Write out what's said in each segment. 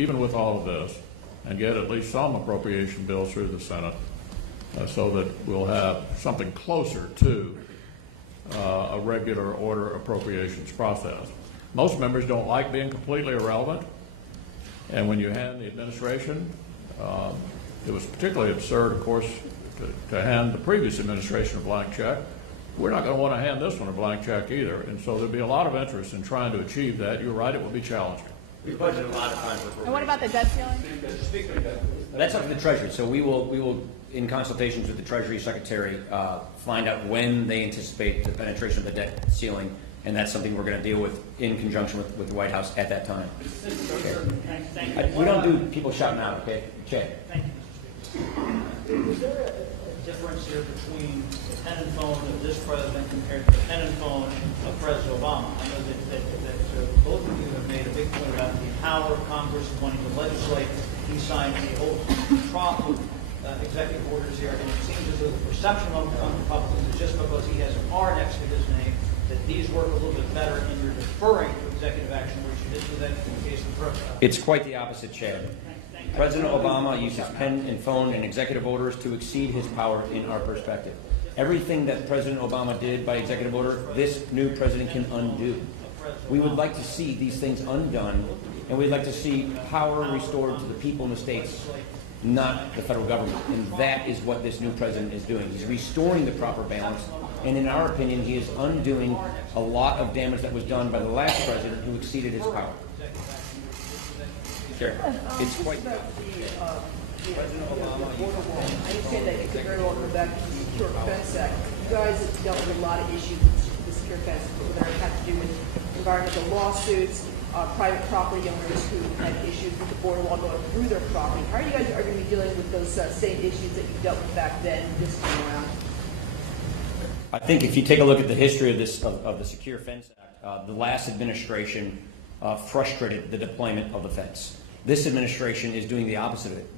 even with all of this, and get at least some appropriation bills through the Senate so that we'll have something closer to a regular order appropriations process. Most members don't like being completely irrelevant, and when you hand the administration, it was particularly absurd, of course, to hand the previous administration a blank check. We're not going to want to hand this one a blank check either, and so there'll be a lot of interest in trying to achieve that. You're right, it will be challenging. We budget a lot of time for. And what about the debt ceiling? That's up to the Treasury. So we will, in consultations with the Treasury Secretary, find out when they anticipate the penetration of the debt ceiling, and that's something we're going to deal with in conjunction with the White House at that time. Okay. We don't do people shouting out, okay? Chad. Thank you, Mr. Speaker. Is there a difference here between the pen and phone of this president compared to the pen and phone of President Obama? I know that both of you have made a big point about the power of Congress wanting to legislate. He signed a whole crop of executive orders here, and it seems as though the perception among Republicans is just because he has an R next to his name, that these work a little bit better, and you're deferring to executive action, which you didn't do that in the case of the president. It's quite the opposite, Chad. President Obama uses pen and phone and executive orders to exceed his power in our perspective. Everything that President Obama did by executive order, this new president can undo. We would like to see these things undone, and we'd like to see power restored to the people in the states, not the federal government. And that is what this new president is doing. He's restoring the proper balance, and in our opinion, he is undoing a lot of damage that was done by the last president who exceeded his power. Sure. It's quite. President Obama, I understand that it could very well go back to the Secure Fence Act. You guys have dealt with a lot of issues with the Secure Fence, whether it had to do with environmental lawsuits, private property owners who had issues with the border wall going through their property. How are you guys going to be dealing with those same issues that you dealt with back then this time around? I think if you take a look at the history of this of the Secure Fence Act, the last administration frustrated the deployment of the fence. This administration is doing the opposite of it.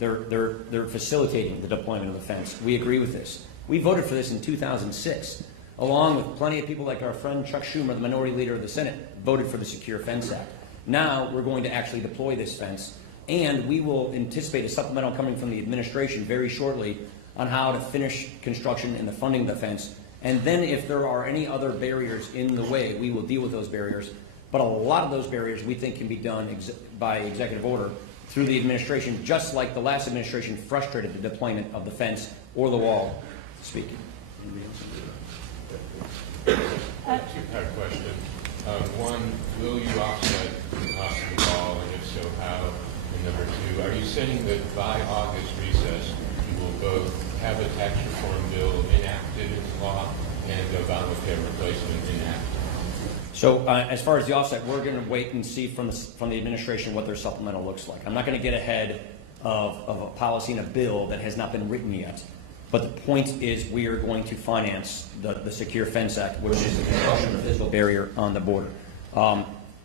They're facilitating the deployment of the fence. We agree with this. We voted for this in 2006, along with plenty of people like our friend Chuck Schumer, the minority leader of the Senate, voted for the Secure Fence Act. Now we're going to actually deploy this fence, and we will anticipate a supplemental coming from the administration very shortly on how to finish construction and the funding of the fence. And then if there are any other barriers in the way, we will deal with those barriers. But a lot of those barriers we think can be done by executive order through the administration, just like the last administration frustrated the deployment of the fence or the wall. Speaking. Two-part question. One, will you offset the cost of the wall, and if so, how? And number two, are you saying that by August recess, you will both have a tax reform bill enacted into law and Obamacare replacement enacted? So as far as the offset, we're going to wait and see from the administration what their supplemental looks like. I'm not going to get ahead of a policy and a bill that has not been written yet. But the point is we are going to finance the Secure Fence Act, which is the construction of the physical barrier on the border.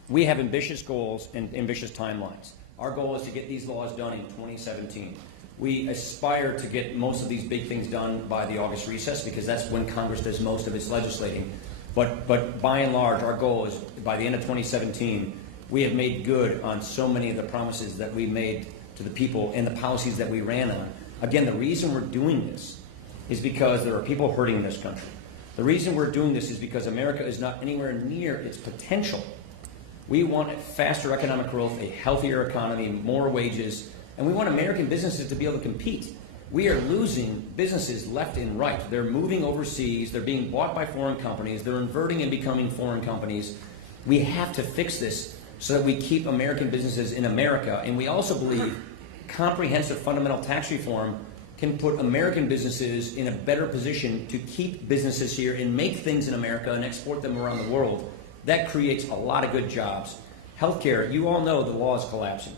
We have ambitious goals and ambitious timelines. Our goal is to get these laws done in 2017. We aspire to get most of these big things done by the August recess because that's when Congress does most of its legislating. But by and large, our goal is by the end of 2017, we have made good on so many of the promises that we made to the people and the policies that we ran on. Again, the reason we're doing this is because there are people hurting in this country. The reason we're doing this is because America is not anywhere near its potential. We want faster economic growth, a healthier economy, more wages, and we want American businesses to be able to compete. We are losing businesses left and right. They're moving overseas. They're being bought by foreign companies. They're inverting and becoming foreign companies. We have to fix this so that we keep American businesses in America. And we also believe comprehensive fundamental tax reform can put American businesses in a better position to keep businesses here and make things in America and export them around the world. That creates a lot of good jobs. Healthcare, you all know the law is collapsing.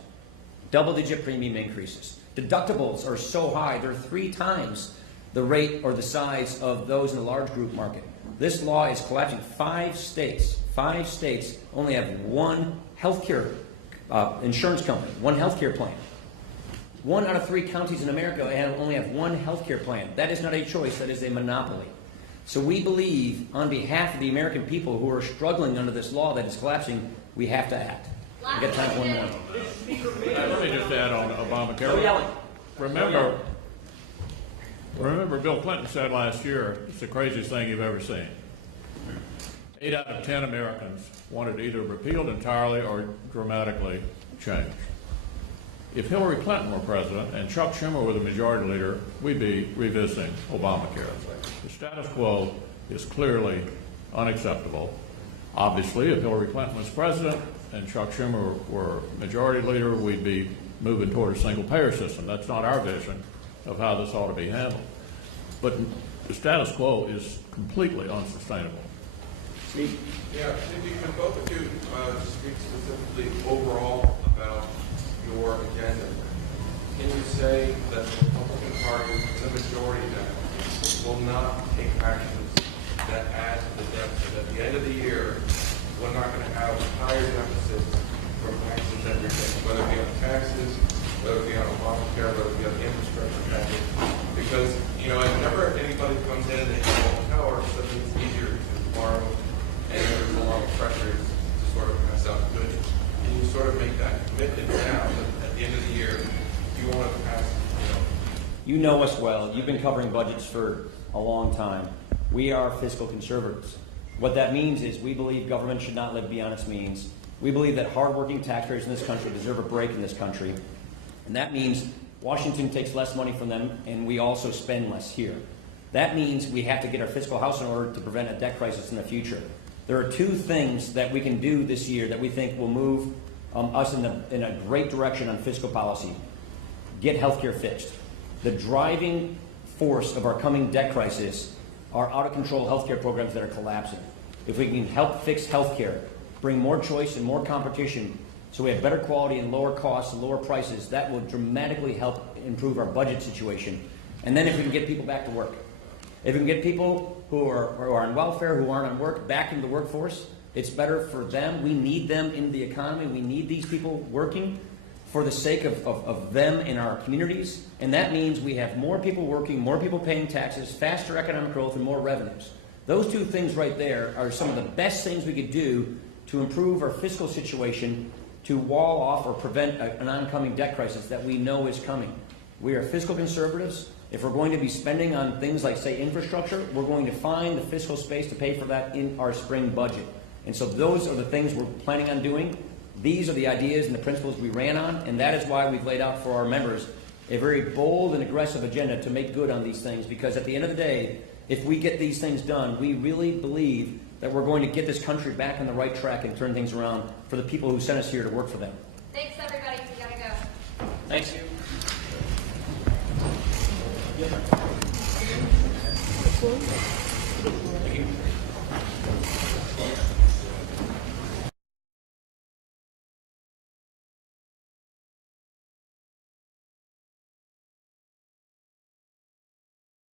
Double-digit premium increases. Deductibles are so high, they're 3 times the rate or the size of those in the large group market. This law is collapsing. 5 states only have one healthcare insurance company, one healthcare plan. 1 out of 3 counties in America only have one healthcare plan. That is not a choice, that is a monopoly. So we believe, on behalf of the American people who are struggling under this law that is collapsing, we have to act. We got time for one more. Let me just add on Obamacare. No yelling. Remember Bill Clinton said last year, it's the craziest thing you've ever seen. 8 out of 10 Americans wanted either repealed entirely or dramatically changed. If Hillary Clinton were president and Chuck Schumer were the majority leader, we'd be revisiting Obamacare. The status quo is clearly unacceptable. Obviously, if Hillary Clinton was president and Chuck Schumer were majority leader, we'd be moving toward a single-payer system. That's not our vision of how this ought to be handled. But the status quo is completely unsustainable. Steve? Yeah, Cindy, can both of you speak specifically overall about your agenda? Can you say that the Republican Party, the majority now, will not take actions that add to the deficit? At the end of the year, we're not going to have higher deficits from actions that we're taking, whether it be on taxes, whether it be on Obamacare, whether it be on the infrastructure package. Because, whenever anybody comes in and they have power, suddenly it's easier to borrow, and there's a lot of pressure to sort of pass out goods. Can you sort of make that commitment now that at the end of the year, you want to pass, You know us well. You've been covering budgets for a long time. We are fiscal conservatives. What that means is we believe government should not live beyond its means. We believe that hardworking taxpayers in this country deserve a break in this country. And that means Washington takes less money from them, and we also spend less here. That means we have to get our fiscal house in order to prevent a debt crisis in the future. There are two things that we can do this year that we think will move us in a great direction on fiscal policy. Get healthcare fixed. The driving force of our coming debt crisis are out-of-control healthcare programs that are collapsing. If we can help fix healthcare, bring more choice and more competition so we have better quality and lower costs and lower prices, that will dramatically help improve our budget situation. And then if we can get people back to work. If we can get people who are on welfare, who aren't on work, back into the workforce, it's better for them. We need them in the economy. We need these people working for the sake of them in our communities. And that means we have more people working, more people paying taxes, faster economic growth, and more revenues. Those two things right there are some of the best things we could do to improve our fiscal situation, to wall off or prevent an oncoming debt crisis that we know is coming. We are fiscal conservatives. If we're going to be spending on things like, say, infrastructure, we're going to find the fiscal space to pay for that in our spring budget. And so those are the things we're planning on doing. These are the ideas and the principles we ran on, and that is why we've laid out for our members a very bold and aggressive agenda to make good on these things, because at the end of the day, if we get these things done, we really believe that we're going to get this country back on the right track and turn things around for the people who sent us here to work for them. Thanks, everybody. We gotta go. Thanks. Thank you.